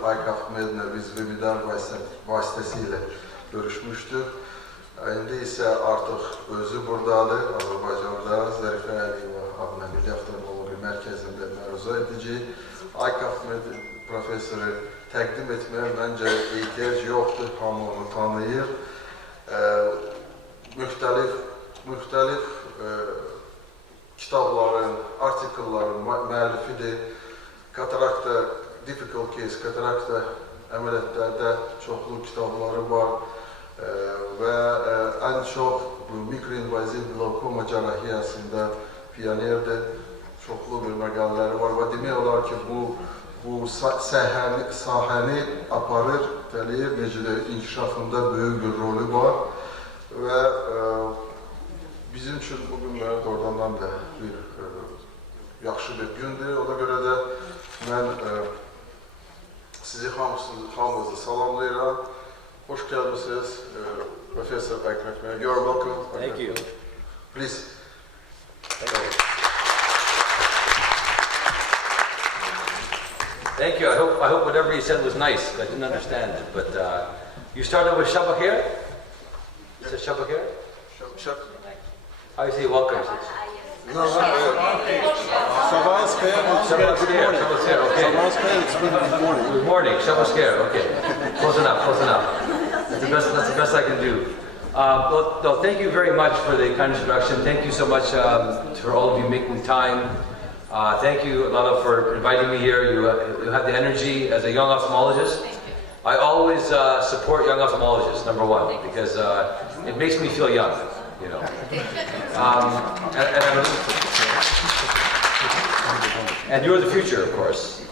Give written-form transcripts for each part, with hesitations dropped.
Ike Ahmed'le biz webinар vasitəsilə görüşmüşdük. İndi isə artıq özü buradadır, Azərbaycanda Zərifə Əliyeva adına Milli Oftalmologiya Mərkəzində məruzə edici. Ike Ahmed professoru təqdim etməyə məncə ehtiyac yoxdur, hamı onu tanıyır. Müxtəlif kitabların, artikelların müəllifidir. Katarakta, difficult case, katarakta əməliyyatlarda çoxlu kitabları var və ən çox Micro-Invasive Glaucoma Surgery pionerdir. Çoxlu bir məqalələri var və demək olar ki, bu sahəni aparır, təliyir, necə də inkişafında böyük bir rolü var və bizim üçün bugün doğrudan da bir yaxşı bir gündür. Ona görə də mən sizi hamınızı salamlayıram. Hoş gəlmisiniz, Professor Ike Ahmed. You're welcome. Thank you. Please. Thank you. I hope whatever you said was nice. I didn't understand it, but you started with Shabakir? Is it Shabakir? How do you say welcome? No, Shabbos Khair. Good morning. Good morning. Shabbos Khair. Okay. Close enough. That's the best I can do. Well, no, thank you very much for the kind introduction. Thank you so much for all of you making time. Thank you, Lala, for inviting me here. You have the energy as a young ophthalmologist. I always support young ophthalmologists, number one, because it makes me feel young, you know. And you're the future, of course.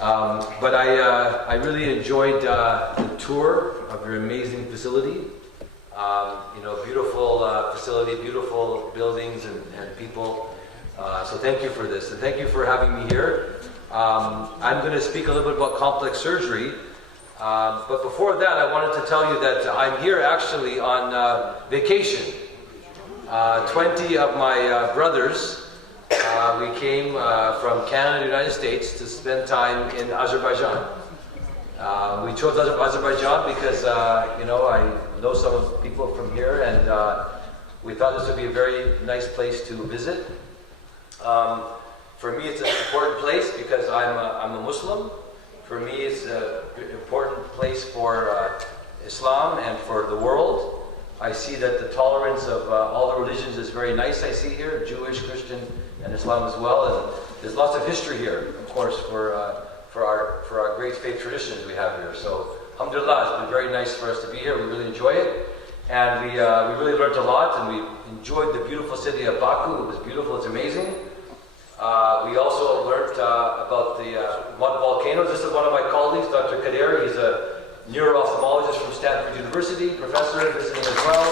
But I really enjoyed the tour of your amazing facility. You know, beautiful facility, beautiful buildings and people. So thank you for this, and thank you for having me here. I'm going to speak a little bit about complex surgery, but before that I wanted to tell you that I'm here actually on vacation. 20 of my brothers, we came from Canada and the United States to spend time in Azerbaijan. We chose Azerbaijan because you know, I know some people from here, and we thought this would be a very nice place to visit. For me, it's an important place because I'm a Muslim. For me, it's an important place for Islam and for the world. I see that the tolerance of all the religions is very nice. I see here, Jewish, Christian, and Islam as well. And there's lots of history here, of course, for our great faith traditions we have here. So, alhamdulillah, it's been very nice for us to be here. We really enjoy it. And we really learned a lot, and we enjoyed the beautiful city of Baku. It was beautiful, it's amazing. We also learned about the mud volcanoes. This is one of my colleagues, Dr. Kadir. He's a neuro-ophthalmologist from Stanford University, professor, visiting as well.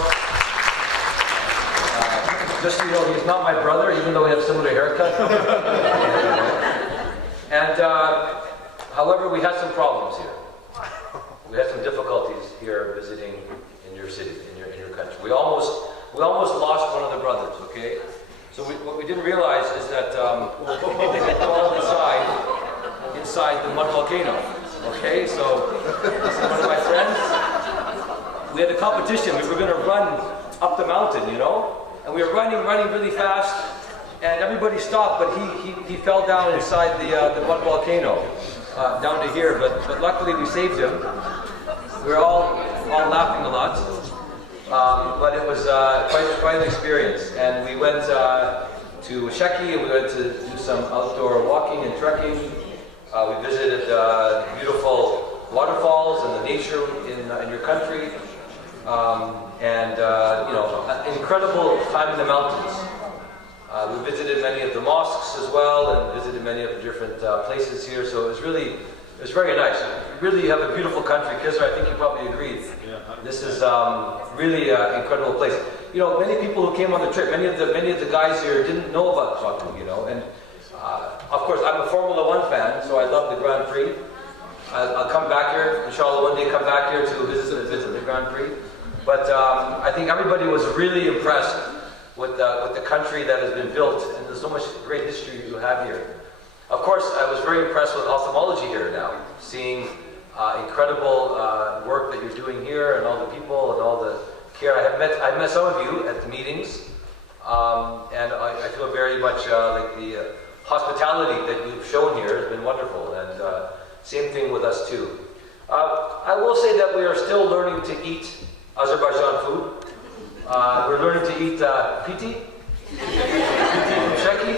Just so you know, he's not my brother, even though we have similar haircuts. And, however, we had some problems here. We had some difficulties here visiting in your city, in your country. We almost lost one of the brothers, okay? So what we didn't realize is that they had fallen inside the mud volcano. Okay, so this is one of my friends. We had a competition. We were going to run up the mountain, you know, and we were running really fast, and everybody stopped, but he fell down inside the mud volcano down to here. But luckily we saved him. We were all laughing a lot. But it was quite an experience, and we went to Sheki, and we went to do some outdoor walking and trekking. We visited beautiful waterfalls and the nature in your country, and you know, an incredible time in the mountains. We visited many of the mosques as well, and visited many of the different places here. So it was very nice. Really, you have a beautiful country, Kisra. I think you probably agreed. This is really an incredible place. You know, many people who came on the trip, many of the guys here didn't know about Baku, you know. And of course, I'm a Formula One fan, so I love the Grand Prix. I'll come back here, inshallah, one day come back here to visit the Grand Prix. But I think everybody was really impressed with the country that has been built, and there's so much great history you have here. Of course, I was very impressed with ophthalmology here now, seeing incredible work that you're doing here, and all the people and all the care. I met some of you at the meetings, and I feel very much like the hospitality that you've shown here has been wonderful, and same thing with us too. I will say that we are still learning to eat Azerbaijan food. We're learning to eat piti, sheki.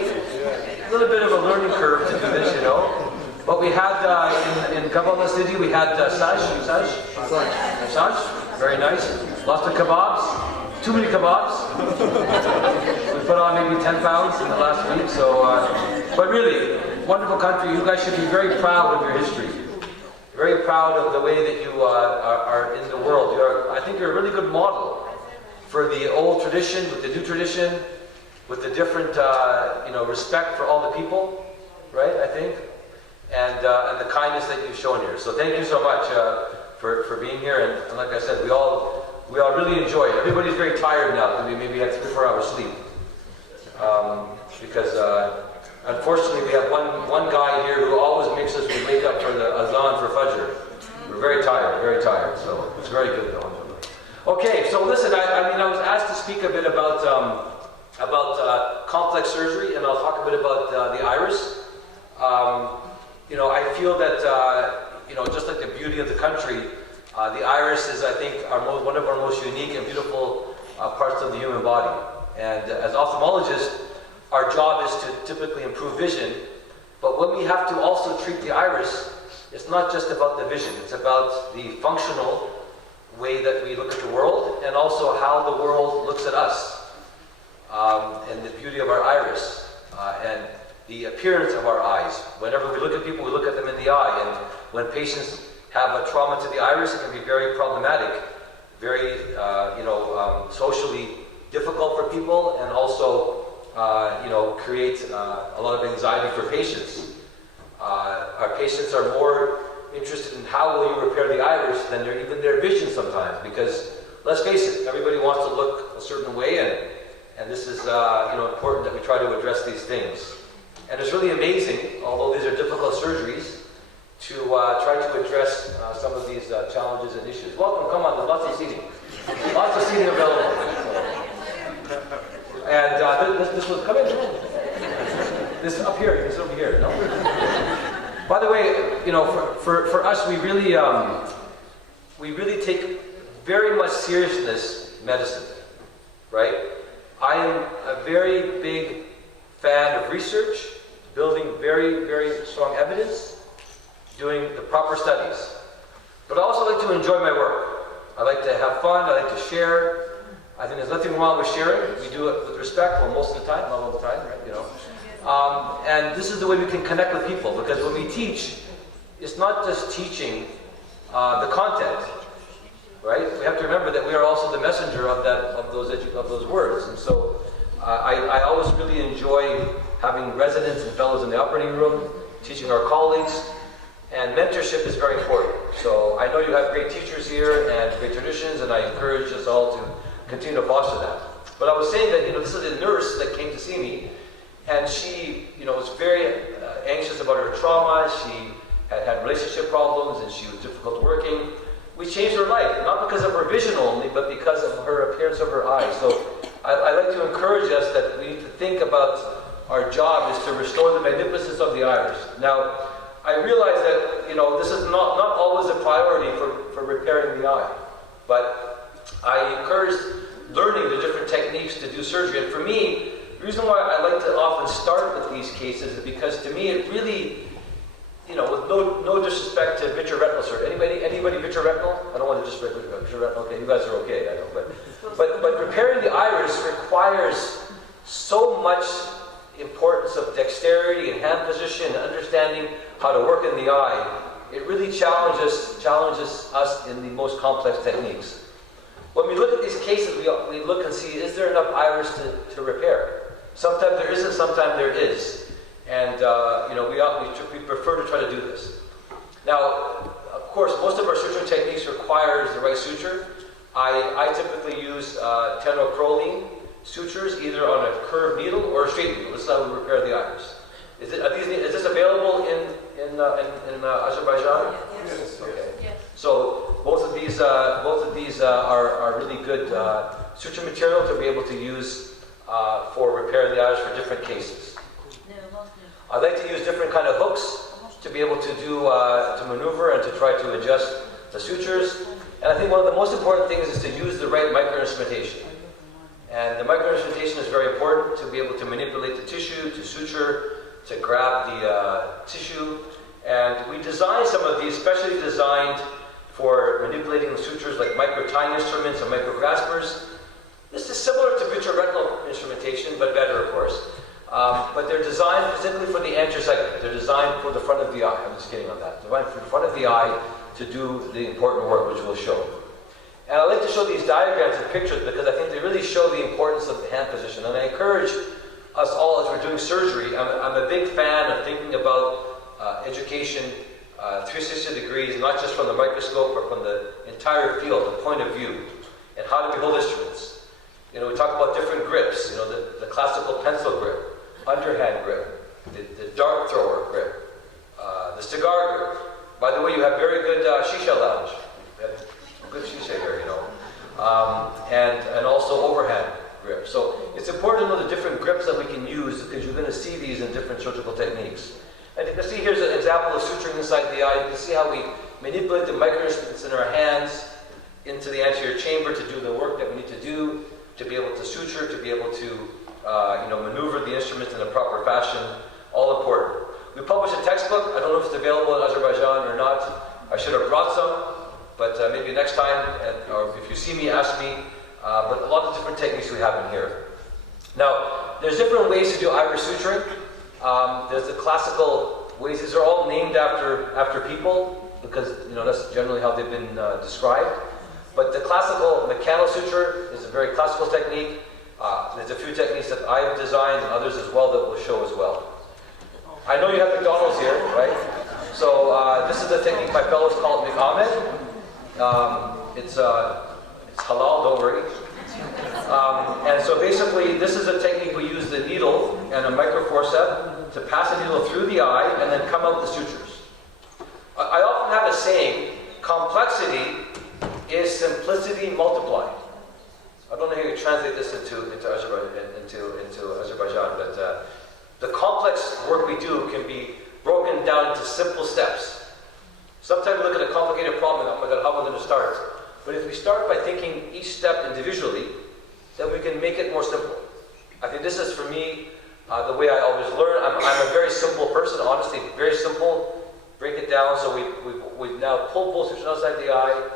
A little bit of a learning curve to do this, you know. But we had in Kavala City, we had saj, very nice. Lots of kebabs, too many kebabs. We put on maybe 10 pounds in the last week. So, but really, wonderful country. You guys should be very proud of your history. Very proud of the way that you are in the world. I think you're a really good model for the old tradition, with the new tradition, with the different, respect for all the people, right? I think, and the kindness that you've shown here. So thank you so much for being here. And like I said, we all really enjoy it. Everybody's very tired now. We maybe had 3 or 4 hours sleep because unfortunately we have one guy here who always makes us wake up for the azan for Fajr. We're very tired. So it's very good though. Okay, so listen, I was asked to speak a bit about complex surgery, and I'll talk a bit about the iris. I feel that, just like the beauty of the country, the iris is, I think, one of our most unique and beautiful parts of the human body. And as ophthalmologists, our job is to typically improve vision, but when we have to also treat the iris, it's not just about the vision, it's about the functional way that we look at the world, and also how the world looks at us, and the beauty of our iris, and the appearance of our eyes. Whenever we look at people, we look at them in the eye, and when patients have a trauma to the iris, it can be very problematic, very, socially difficult for people, and also, create a lot of anxiety for patients. Our patients are more interested in how will you repair the iris than even their vision sometimes, because let's face it, everybody wants to look a certain way, and this is important that we try to address these things. And it's really amazing, although these are difficult surgeries, to try to address some of these challenges and issues. Welcome, come on, there's lots of seating. Lots of seating available. And this was, come in. This up here, this over here, no? By the way, for us, we really take very much seriousness medicine, right? I am a very big fan of research, building very, very strong evidence, doing the proper studies. But I also like to enjoy my work. I like to have fun, I like to share. I think there's nothing wrong with sharing. We do it with respect, well, most of the time, not all the time, right? And this is the way we can connect with people, because when we teach, it's not just teaching the content, right? We have to remember that we are also the messenger of those words. And so I always really enjoy having residents and fellows in the operating room, teaching our colleagues, and mentorship is very important. So I know you have great teachers here and great traditions, and I encourage us all to continue to foster that. But I was saying that, this is a nurse that came to see me, and she, was very anxious about her trauma. She had relationship problems, and she was difficult working. We changed her life, not because of her vision only, but because of her appearance of her eyes. So I like to encourage us that we need to think about our job is to restore the magnificence of the iris. Now, I realize that, this is not always a priority for repairing the eye, but I encourage learning the different techniques to do surgery. And for me, the reason why I like to often start with these cases is because to me it really, with no disrespect to vitreoretinal surgery. Anybody vitreoretinal? I don't want to disrespect vitreoretinal. Okay, you guys are okay, I know. But repairing the iris requires so much importance of dexterity and hand position and understanding how to work in the eye. It really challenges us in the most complex techniques. When we look at these cases, we look and see, is there enough iris to repair? Sometimes there isn't, sometimes there is. And we prefer to try to do this. Now, of course, most of our suture techniques requires the right suture. I typically use tenochrolene sutures, either on a curved needle or a straight needle. This is how we repair the iris. Is this available in Azerbaijan? Yes. Okay. these are really good suture material to be able to use for repair of the iris for different cases. I like to use different kind of hooks to be able to do to maneuver and to try to adjust the sutures. And I think one of the most important things is to use the right micro-instrumentation. And the micro-instrumentation is very important to be able to manipulate the tissue, to suture, to grab the tissue. And we designed some of these, specially designed for manipulating the sutures, like micro-tine instruments and micro-graspers. This is similar to vitreoretinal instrumentation, but better, of course. But they're designed specifically for the anterior segment. They're designed for the front of the eye. I'm just kidding on that. Designed for the front of the eye to do the important work, which we'll show. And I like to show these diagrams and pictures because I think they really show the importance of the hand position. And I encourage us all, as we're doing surgery, I'm a big fan of thinking about education 360 degrees, not just from the microscope, but from the entire field, the point of view, and how to behold instruments. You know, we talk about different grips, you know, the classical pencil grip, underhand grip, the dart thrower grip, the cigar grip. By the way, you have very good shisha lounge. You have good shisha here, you know. And also overhand grip. So it's important to know the different grips that we can use because you're going to see these in different surgical techniques. And you can see here's an example of suturing inside the eye. You can see how we manipulate the micro-instruments in our hands into the anterior chamber to do the work that we need to do, to be able to suture, to be able to maneuver the instruments in a proper fashion. All important. We published a textbook. I don't know if it's available in Azerbaijan or not. I should have brought some, but maybe next time, or if you see me, ask me. But a lot of different techniques we have in here. Now, there's different ways to do iris suturing. There's the classical ways. These are all named after people because that's generally how they've been described. But the classical mechanical suture is a very classical technique. There's a few techniques that I've designed and others as well that we'll show as well. I know you have McDonald's here, right? So this is the technique my fellows call it Ike Ahmed. It's halal, don't worry. And so basically, this is a technique we use the needle and a microforceps to pass the needle through the eye and then come out the sutures. I often have a saying, complexity is simplicity multiplied. I don't know how you translate this into Azerbaijan, but the complex work we do can be broken down into simple steps. Sometimes we look at a complicated problem and, oh my God, how am I going to start? But if we start by thinking each step individually, then we can make it more simple. I think this is, for me, the way I always learn. I'm a very simple person, honestly, very simple. Break it down. So we now pull sutures outside the eye.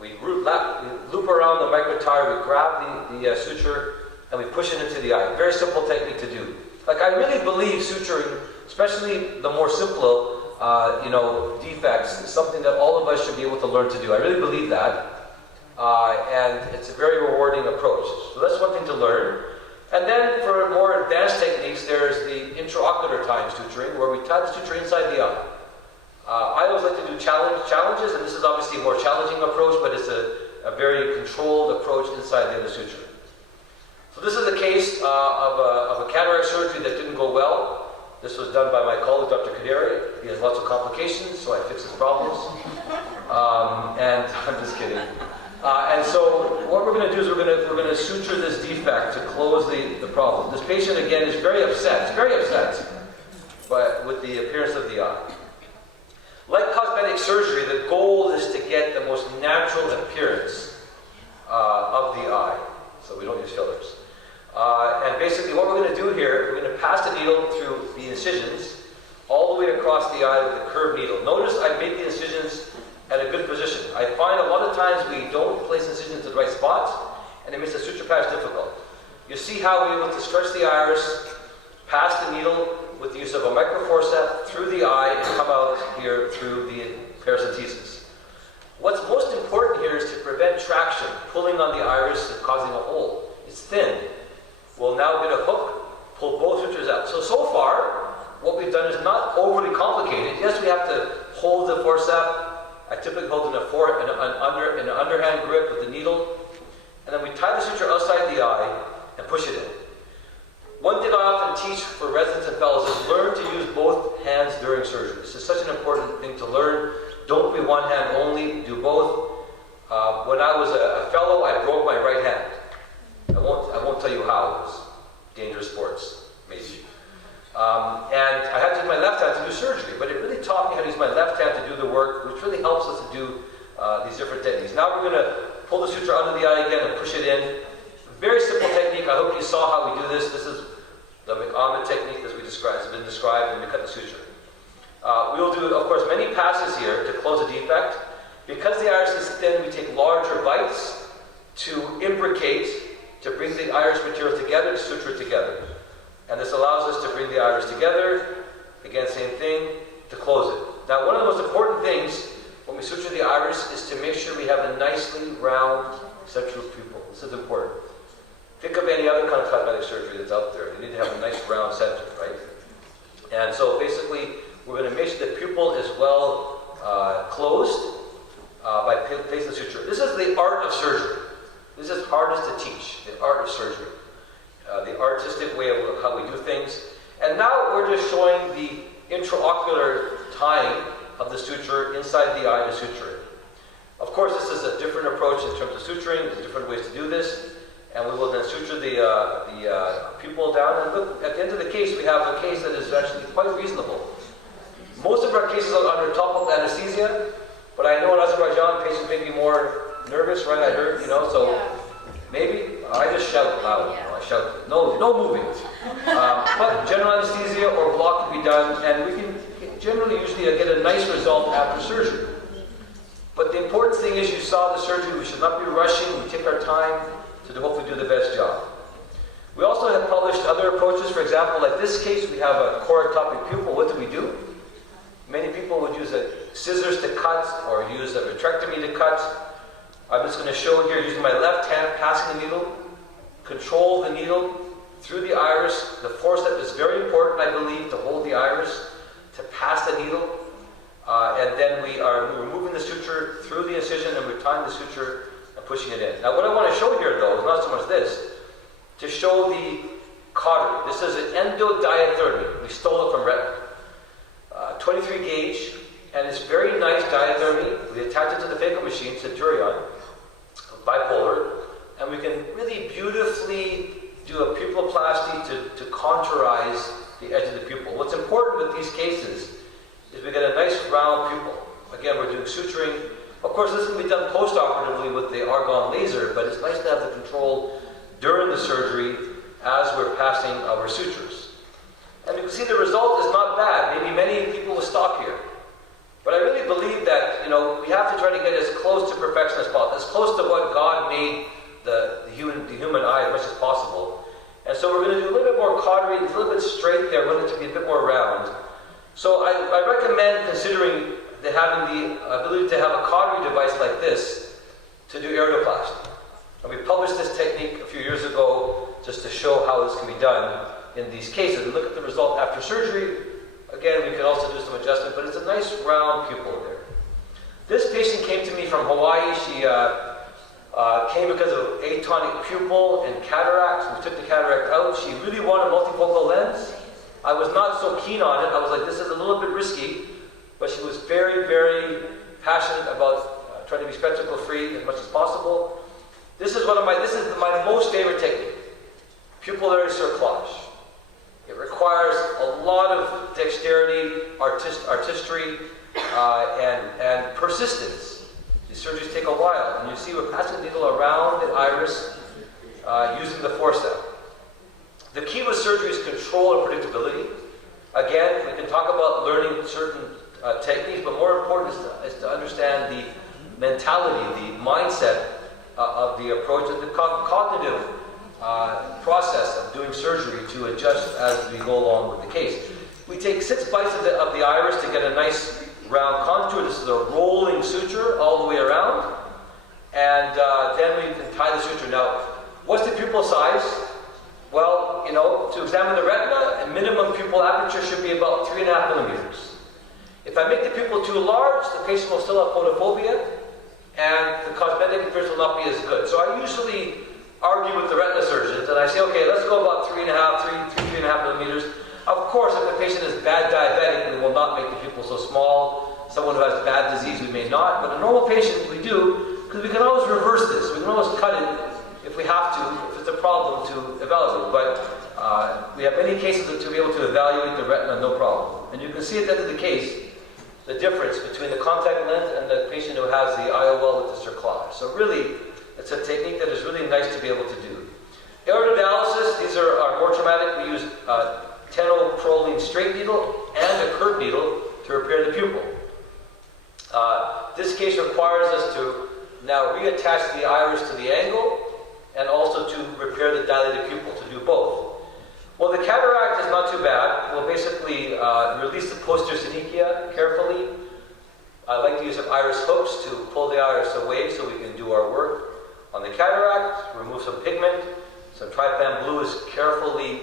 We loop around the micro-tire. We grab the suture and we push it into the eye. Very simple technique to do. Like, I really believe suturing, especially the more simple, defects, is something that all of us should be able to learn to do. I really believe that. And it's a very rewarding approach. So that's one thing to learn. And then for more advanced techniques, there's the intraocular time suturing, where we tie the suture inside the eye. I always like to do challenges, and this is obviously a more challenging approach, but it's a very controlled approach inside the suture. So this is a case of a cataract surgery that didn't go well. This was done by my colleague, Dr. Kaderi. He has lots of complications, so I fix his problems. And I'm just kidding. And so what we're going to do is we're going to suture this defect to close the problem. This patient, again, is very upset, but with the appearance of the eye. Like cosmetic surgery, the goal is to get the most natural appearance of the eye. So we don't use fillers. And basically what we're going to do here, we're going to pass the needle through the incisions all the way across the eye with a curved needle. Notice I made the incisions at a good position. I find a lot of times we don't place incisions at the right spot, and it makes the suture pass difficult. You see how we're able to stretch the iris, pass the needle with the use of a microforceps through the eye and come out here through the paracentesis. What's most important here is to prevent traction, pulling on the iris and causing a hole. It's thin. We'll now get a hook, pull both sutures out. So far, what we've done is not overly complicated. Yes, we have to hold the forceps. I typically hold in an underhand grip with the needle, and then we tie the suture outside the eye and push it in. One thing I often teach for residents and fellows is learn to use both hands during surgery. This is such an important thing to learn. Don't be one hand only, do both. different techniques. Now we're going to pull the suture under the eye again and push it in. Very simple technique. I hope you saw how we do this. This is the Ike Ahmed technique as we described. It's been described when we cut the suture. We will do, of course, many passes here to close a defect. Because the iris is thin, we take larger bites to imbricate, to bring the iris material together, to suture it together. And this allows us to bring the iris together. Again, same thing, to close it. Now, one of the most important things when we suture the iris is to make sure we have a nicely round central pupil. This is important. Think of any other kind of cosmetic surgery that's out there. You need to have a nice round center, right? And so basically, we're going to make sure the pupil is well closed by placing the suture. This is the art of surgery. This is hardest to teach, the art of surgery. The artistic way of how we do things. And now we're just showing the intraocular tying of the suture inside the eye to suture it. Of course, this is a different approach in terms of suturing. There's different ways to do this. And we will then suture the pupil down. And look, at the end of the case, we have a case that is actually quite reasonable. Most of our cases are under topical anesthesia, but I know in Azerbaijan, patients may be more nervous, right? I heard, so maybe I just shout loud. I shout, no moving. But general anesthesia or block can be done, and we can generally usually get a nice result after surgery. But the important thing is you saw the surgery. We should not be rushing. We take our time to hopefully do the best job. We also have published other approaches. For example, like this case, we have a chorotopic pupil. What do we do? Many people would use scissors to cut or use a vitrectomy to cut. I'm just going to show here using my left hand, passing the needle, control the needle through the iris. The forceps is very important, I believe, to hold the iris, to pass the needle. And then we are removing the suture through the incision and we're tying the suture and pushing it in. Now what I want to show here though is not so much this, to show the cautery. This is an endodiathermy. We stole it from retina. 23 gauge, and it's very nice diathermy. We attach it to the phaco machine, Anterior, bipolar, and we can really beautifully do a pupiloplasty to contourize the edge of the pupil. What's important with these cases is we get a nice round pupil. Again, we're doing suturing. Of course, this can be done post-operatively with the argon laser, but it's nice to have the control during the surgery as we're passing our sutures. And you can see the result is not bad. Maybe many people will stop here. But I really believe that, we have to try to get as close to perfection as possible, as close to what God made the human eye as much as possible. And so we're going to do a little bit more cautery, a little bit straight there, we want it to be a bit more round. So I recommend considering having the ability to have a cautery device like this to do areoplasty. And we published this technique a few years ago just to show how this can be done in these cases. And look at the result after surgery. Again, we can also do some adjustment, but it's a nice round pupil there. This patient came to me from Hawaii. She came because of atonic pupil and cataract. We took the cataract out. She really wanted a multifocal lens. I was not so keen on it. I was like, this is a little bit risky, but she was very, very passionate about trying to be spectacle free as much as possible. This is my most favorite technique, pupillary cerclage. It requires a lot of dexterity, artistry, and persistence. These surgeries take a while, and you see we're passing the needle around the iris using the forceps. The key with surgery is control and predictability. Again, we can talk about learning certain techniques, but more important is to understand the mentality, the mindset of the approach, and the cognitive process of doing surgery to adjust as we go along with the case. We take 6 bites of the iris to get a nice round contour. This is a rolling suture all the way around. And then we can tie the suture. Now, what's the pupil size? Well, to examine the retina, a minimum pupil aperture should be about 3.5 millimeters. If I make the pupil too large, the patient will still have photophobia, and the cosmetic appearance will not be as good. So I usually argue with the retina surgeons, and I say, okay, let's go about 3.5 millimeters. Of course, if the patient is bad diabetic, we will not make the pupil so small. Someone who has bad disease, we may not. But a normal patient, we do, because we can always reverse this. We can always cut it if we have to, if it's a problem to evaluate. But we have many cases to be able to evaluate the retina, no problem. And you can see at the end of the case, the difference between the contact lens and the patient who has the IOL with the cerclage. So really, it's a technique that is really nice to be able to do. Iridodialysis, these are more traumatic. We use 10-proline straight needle and a curved needle to repair the pupil. This case requires us to now reattach the iris to the angle and also to repair the dilated pupil, to do both. Well, the cataract is not too bad. We'll basically release the posterior synechia carefully. I like to use some iris hooks to pull the iris away so we can do our work on the cataract, remove some pigment. Some trypan blue is carefully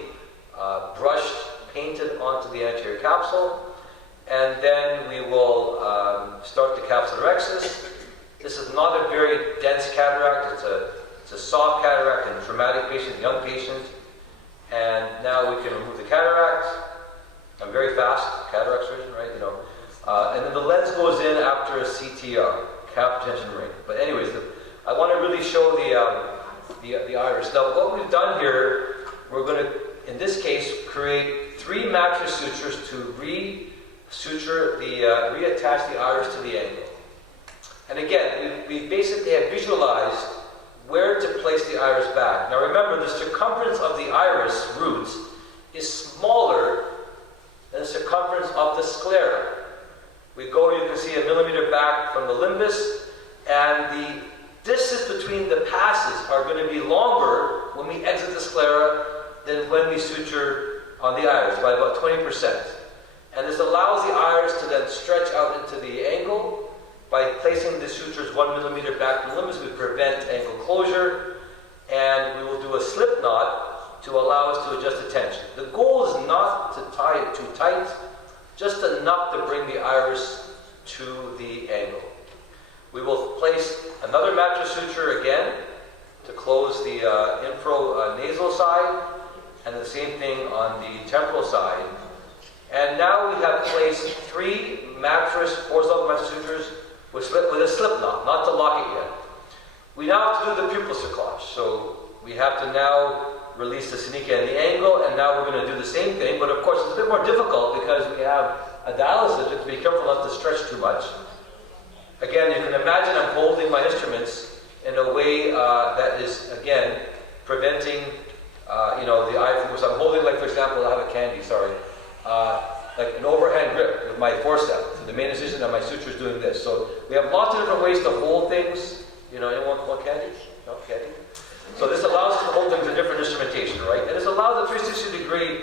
brushed, painted onto the anterior capsule. And then we will start the capsulorhexis. This is not a very dense cataract. It's a soft cataract in traumatic patients, young patients. And now we can remove the cataract. I'm very fast, cataract surgeon, right? You know. And then the lens goes in after a CTR, cap tension ring. But anyways, I want to really show the iris. Now, what we've done here, we're going to, in this case, create 3 mattress sutures to reattach the iris to the angle. And again, we basically have visualized where to place the iris back. Now remember, the circumference of the iris roots is smaller than the circumference of the sclera. We go, you can see, 1 millimeter back from the limbus, and the distance between the passes are going to be longer when we exit the sclera than when we suture on the iris, by about 20%. And this allows the iris to then stretch out into the angle. By placing the sutures 1 millimeter back from the limbus, we prevent angle closure, and we will do a slip knot to allow us to adjust the tension. The goal is not to tie it too tight, just enough to bring the iris to the angle. We will place another mattress suture again to close the infranasal side, and the same thing on the temporal side. And now we have placed 3 horizontal mattress sutures with a slip knot, not to lock it yet. We now have to do the pupil cerclage. So we have to now release the synechia and the angle, and now we're going to do the same thing, but of course it's a bit more difficult because we have a dialysis. You have to be careful not to stretch too much. Again, you can imagine I'm holding my instruments in a way that is, again, preventing the eye from, so I'm holding, like, for example, I have a candy, sorry, like an overhand grip with my forceps. So the main incision and my suture is doing this. So we have lots of different ways to hold things. Anyone want candy? No candy? So this allows us to hold things in different instrumentation, right? And this allows a 360-degree